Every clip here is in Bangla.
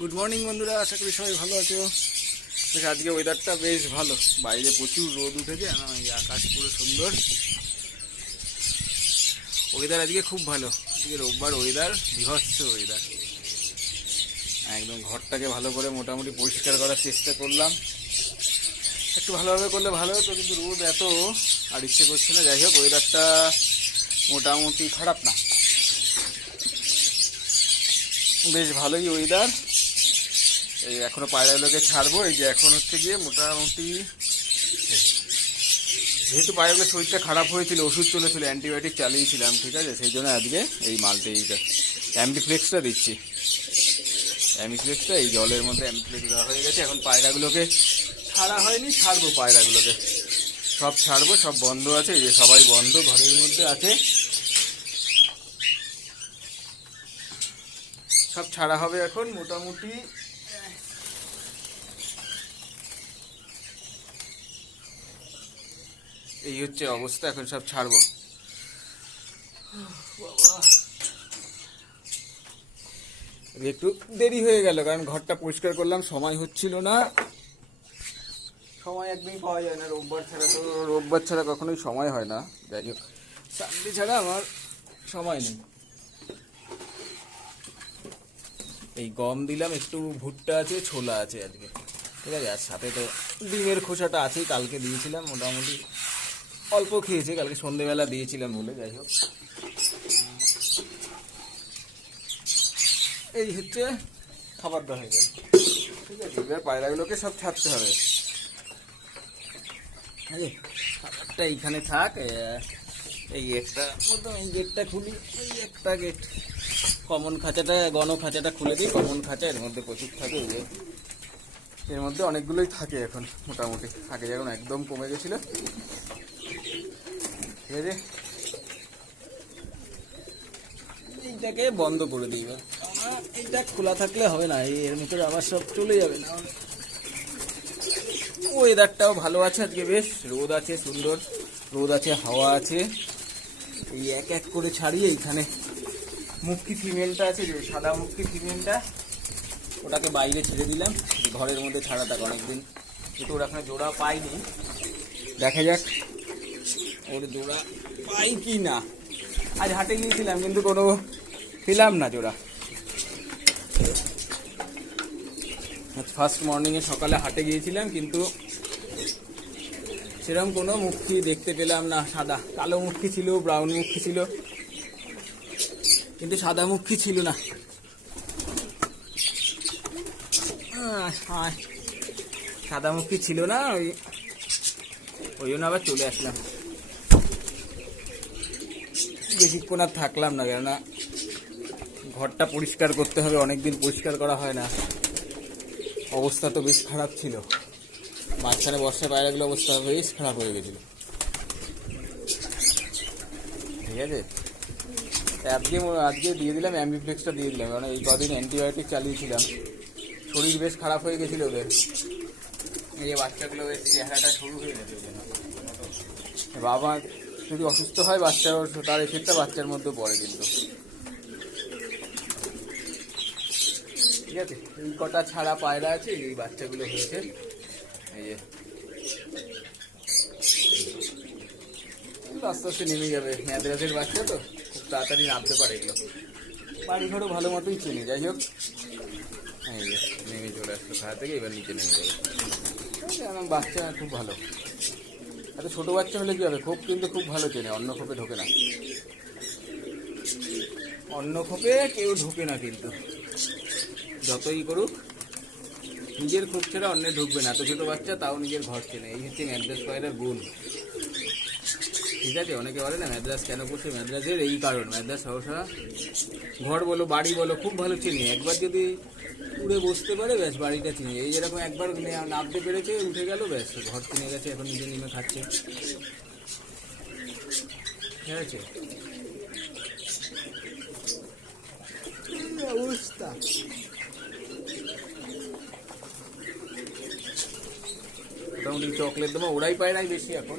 গুড মর্নিং বন্ধুরা, আশা করি সবাই ভালো আছো। বেশ আজকে ওয়েদারটা বেশ ভালো, বাইরে প্রচুর রোদ উঠেছে, এই আকাশ পুরো সুন্দর। ওয়েদার আজকে খুব ভালো, আজকে রোববার ওয়েদার বিভৎস ওয়েদার। একদম ঘরটাকে ভালো করে মোটামুটি পরিষ্কার করার চেষ্টা করলাম, একটু ভালোভাবে করলে ভালো হতো, কিন্তু রোদ এত আর ইচ্ছে করছে না। যাই হোক, ওয়েদারটা মোটামুটি খারাপ না, বেশ ভালোই ওয়েদার। এই এখনো পায়রাগুলোকে ছাড়বো, এই যে এখন হচ্ছে গিয়ে মোটামুটি, যেহেতু পায়রাগুলোর শরীরটা খারাপ হয়েছিল, ওষুধ চলেছিল, অ্যান্টিবায়োটিক চালিয়েছিলাম, ঠিক আছে, সেই জন্য আজকে এই মাল্টিটা অ্যাম্বিফ্লেক্সটা দিচ্ছি। অ্যাম্বিফ্লেক্সটা এই জলের মধ্যে অ্যাম্বিফ্লেক্স দেওয়া হয়ে গেছে। এখন পায়রাগুলোকে ছাড়া হয়নি, ছাড়বো পায়রাগুলোকে, সব ছাড়বো, সব বন্ধ আছে, এই যে সবাই বন্ধ, ঘরের মধ্যে আছে, সব ছাড়া হবে এখন মোটামুটি। এই হচ্ছে অবস্থা, এখন সব ছাড়বো। একটু দেরি হয়ে গেল, কারণ ঘরটা পরিষ্কার করলাম, সময় হচ্ছিল না। সময় একদমই পাওয়া যায় না রোববার ছাড়া, তো রোববার ছাড়া কখনোই সময় হয় না। যাই হোক, সানডে ছাড়া আমার সময় নেই। এই গম দিলাম, একটু ভুট্টা আছে, ছোলা আছে আজকে, ঠিক আছে, আর সাথে তো ডিমের খোসাটা আছেই, কালকে দিয়েছিলাম, মোটামুটি অল্প খেয়েছে, কালকে সন্ধেবেলা দিয়েছিলাম বলে। যাই হোক, এই হচ্ছে খাবার দেওয়া হয়ে গেল, ঠিক আছে। এবার পায়রাগুলোকে সব ছাড়তে হবে, খাবারটা এইখানে থাক। এই গেটটা মতো, এই গেটটা খুলি, এই একটা গেট, কমন খাঁচাটা, গণ খাঁচাটা খুলে দিই। কমন খাঁচা, এর মধ্যে প্রচুর থাকে, এই যে এর মধ্যে অনেকগুলোই থাকে এখন মোটামুটি, আগে যখন একদম কমে গেছিল, ঠিক আছে। এইটাকে বন্ধ করে দিই, এইটা খোলা থাকলে হবে না, এর ভিতরে আবার সব চলে যাবে না। ওয়েদারটাও ভালো আছে আজকে, বেশ রোদ আছে, সুন্দর রোদ আছে, হাওয়া আছে। এই এক এক করে ছাড়িয়ে, এইখানে মুক্তি ফিমেলটা আছে, যে সাদা মুক্তি ফিমেলটা, ওটাকে বাইরে ছেড়ে দিলাম, ঘরের মধ্যে ছাড়াটা অনেকদিন, কিন্তু ওর এখনো জোড়া পাইনি, দেখা যাক ওর জোড়া পাই কি না। আজ হাটে গিয়েছিলাম, কিন্তু কোনো পেলাম না জোড়া। ফার্স্ট মর্নিংয়ে সকালে হাটে গিয়েছিলাম, কিন্তু সেরকম কোনো মুখী দেখতে পেলাম না। সাদা কালো মুখী ছিল, ব্রাউন মুখী ছিল, কিন্তু সাদা মুখী ছিল না। সাদা মুখী ছিল না, ওই জন্য আবার চলে আসলাম, বেশিক্ষণ আর থাকলাম না, কেননা ঘরটা পরিষ্কার করতে হবে, অনেকদিন পরিষ্কার করা হয় না। অবস্থা তো বেশ খারাপ ছিল, মাঝখানে বর্ষায় পায়রাগুলো অবস্থা বেশ খারাপ হয়ে গেছিল, ঠিক আছে। আজকে দিয়ে দিলাম, অ্যাম্বিফ্লেক্সটা দিয়ে দিলাম, কারণ এই কদিন অ্যান্টিবায়োটিক চালিয়েছিলাম, শরীর বেশ খারাপ হয়ে গেছিলো ওদের। এই যে বাচ্চাগুলো বেশ চেহারাটা শুরু হয়ে গেছে, বাবা যদি অসুস্থ হয়, বাচ্চার তার এফেক্টটা বাচ্চার মধ্যে পড়ে, কিন্তু ঠিক আছে। এই কটা ছাড়া পায়রা আছে, এই বাচ্চাগুলো হয়েছে, এই যে আস্তে আস্তে নেমে যাবে। ম্যাদ্রাসের বাচ্চা তো খুব তাড়াতাড়ি নামতে পারে, এগুলো বাড়িঘরও ভালো মতোই চেনে। যাই হোক, এই যে নেমে চলে আসলো খাওয়া থেকে, এবার নিচে নেমে যাবে। আমার বাচ্চা খুব ভালো, এত ছোটো বাচ্চা হলে কী হবে, খোপ কিন্তু খুব ভালো চেনে, অন্য খোপে ঢোকে না, অন্য খোপে কেউ ঢোকে না, কিন্তু যতই করুক নিজের খোপ ছেড়া অন্যে ঢুকবে না। এত ছোটো বাচ্চা তাও নিজের ঘর চেনে, এই হচ্ছে ম্যাদ্রাস পায়রার গুণ, ঠিক আছে। অনেকে বলে না ম্যাদ্রাস কেন পোষে, ম্যাদ্রাসের এই কারণ, ম্যাদ্রাস সহসা ঘর বলো বাড়ি বলো খুব ভালো চিনি, একবার যদি উড়ে বসতে পারে ব্যাস বাড়িটা চিনি। এই যেরকম একবার নামতে পেরেছে, উঠে গেল, ব্যাস ঘর চিনে গেছে, এখন নিজে নেমে খাচ্ছে, ঠিক আছে অবস্থা। মোটামুটি চকলেট দেবো, ওরাই পায় নাই বেশি এখন,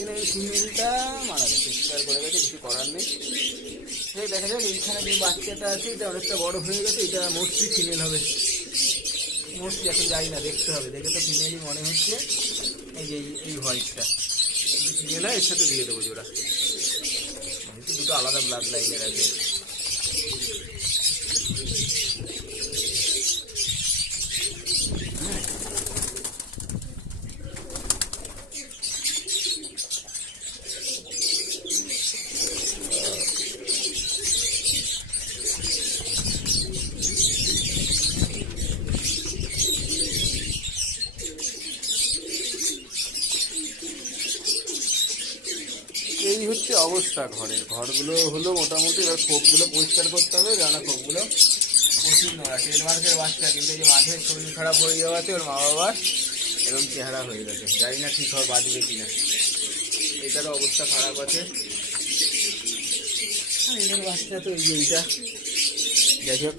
কিন্তু এই ফিমেলটা মারা গেছে, এক্সপায়ার করে গেছে, কিছু করার নেই। সেই দেখা যাক এইখানে যে বাচ্চাটা আছে এটা অনেকটা বড় হয়ে গেছে, এটা মোস্টলি ফিমেল হবে, মোস্টলি এখন যাই না, দেখতে হবে, দেখে তো ফিমেলই মনে হচ্ছে। এই যে এই হোয়াইটটা যদি ফিমেল হয় এর সাথে দিয়ে দেবো জোড়া, যেহেতু দুটো আলাদা ব্লাড লাইনের আছে। এই হচ্ছে অবস্থা ঘরের, ঘরগুলো হলো মোটামুটি। এবার খোপগুলো পরিষ্কার করতে হবে, কেননা খোপগুলো প্রচুর নোংরা। 10 মাসের বাচ্চা, কিন্তু এই যে মাঝে শরীর খারাপ হয়ে যাওয়াতে ওর মা বাবার এরকম চেহারা হয়ে গেছে, জানি না ঠিক হয় বাঁচবে কিনা। এটারও অবস্থা খারাপ আছে। এদের বাচ্চা তো এই যে এইটা, যাই হোক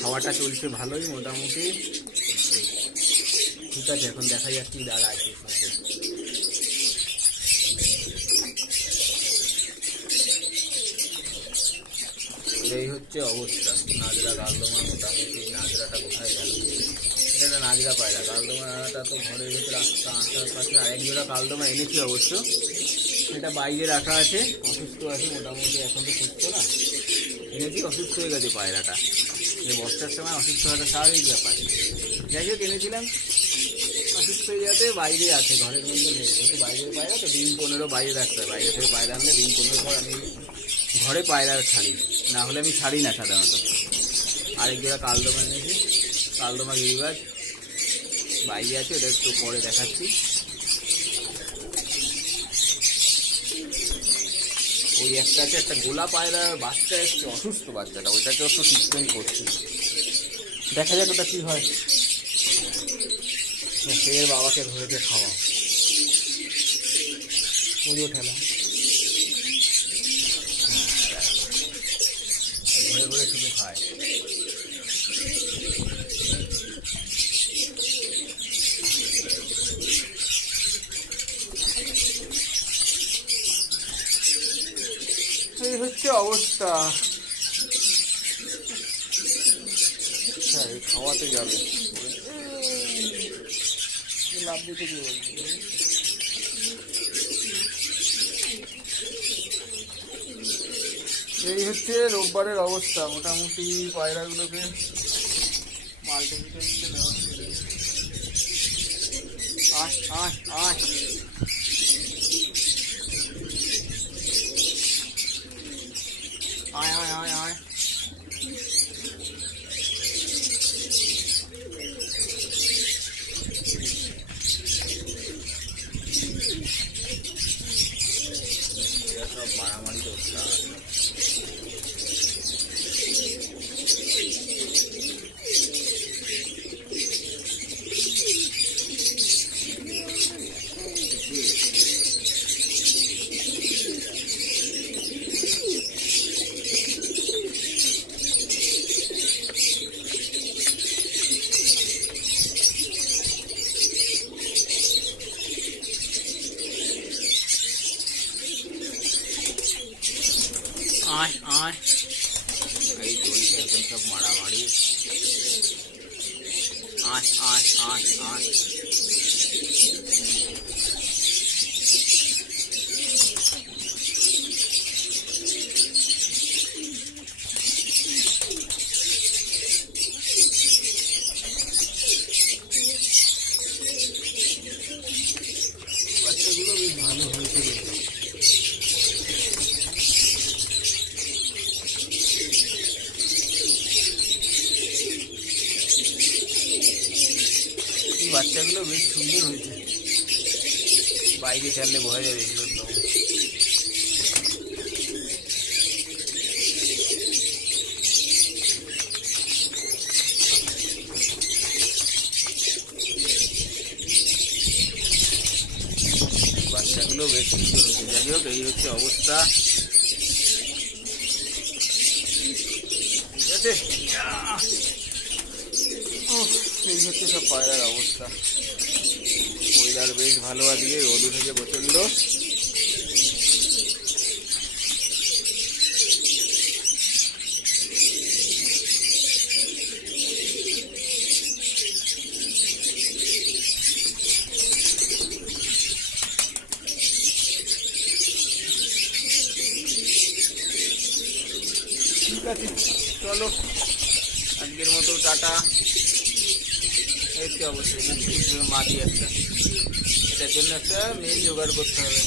খাওয়াটা চলছে ভালোই মোটামুটি, ঠিক আছে। এখন দেখা যাক কি দাঁড়া আছে। এই হচ্ছে অবস্থা। নাজরা কালদমা মোটামুটি, নাজরাটা কোথায় গেল? এটা একটা নাজরা পায়রা, কালদমাটা তো ঘরের ভেতরে আসার পাশে আরেক জোড়া কালদমা এনেছি অবশ্য, সেটা বাইরে রাখা আছে, অসুস্থ আছে মোটামুটি, এখন তো সুস্থ না, এনেছি অসুস্থ হয়ে গেছে পায়রাটা। যে বর্ষার সময় অসুস্থ হওয়াটা স্বাভাবিক ব্যাপার। যাই হোক এনেছিলাম, অসুস্থ হয়ে যাতে বাইরে আছে, ঘরের মধ্যে নেই, যেহেতু বাইরের পায়রা তো দিন 15 বাইরে রাখতে হয়। বাইরে থেকে পায়রা আনলে দিন 15 পর আমি ঘরে পায়রা ছাড়ি, না হলে আমি ছাড়ি না সাধারণত। আরেক জোড়া কালদমা এনেছি, কালদমা গিরিবাজ বাইরে আছে, ওটা একটু পরে দেখাচ্ছি। ওই একটা আছে, একটা গোলা পায়রা বাচ্চা এসছে, অসুস্থ বাচ্চাটা, ওইটাকে একটু ট্রিটমেন্ট করছি, দেখা যাক ওটা কী হয়। ফের বাবাকে ধরেছে খাওয়া, ওইও ঠেলা, ঘুরে ঘুরে শুধু খায়। এই হচ্ছে অবস্থা। হ্যাঁ, এই খাওয়াতে যাবে, লাভ দিতে কি বলছি। এই হচ্ছে রোববারের অবস্থা। মোটামুটি পায়রাগুলোকে মাল্টিভিটামিনটা দেওয়া হচ্ছে। আয় আয় আয়, আয় আয় আয় আয়, সব মারামারি করছে। আয় আয়, এই চলছে এখন সব মারামারি। আয় আয় আয় আয়, বাচ্চাগুলো বেশ ভালো হয়েছে। বাচ্চাগুলো বেশ সুন্দর হয়েছে, বাইরে ছাড়লে বোঝা যাবে এগুলো তো। বাচ্চাগুলো বেশ সুন্দর হয়েছে। যাই হোক, এই হচ্ছে অবস্থা, ঠিক আছে। এই হচ্ছে সব পায়রার অবস্থা। ওয়েদার বেশ ভালো, আজকে রোদ উঠেছে প্রচণ্ড। ঠিক আছে, চলো আজকের মতো টাটা। এই অবশ্যই মাটি একটা, এটার জন্য একটা মেল জোগাড় করতে হবে।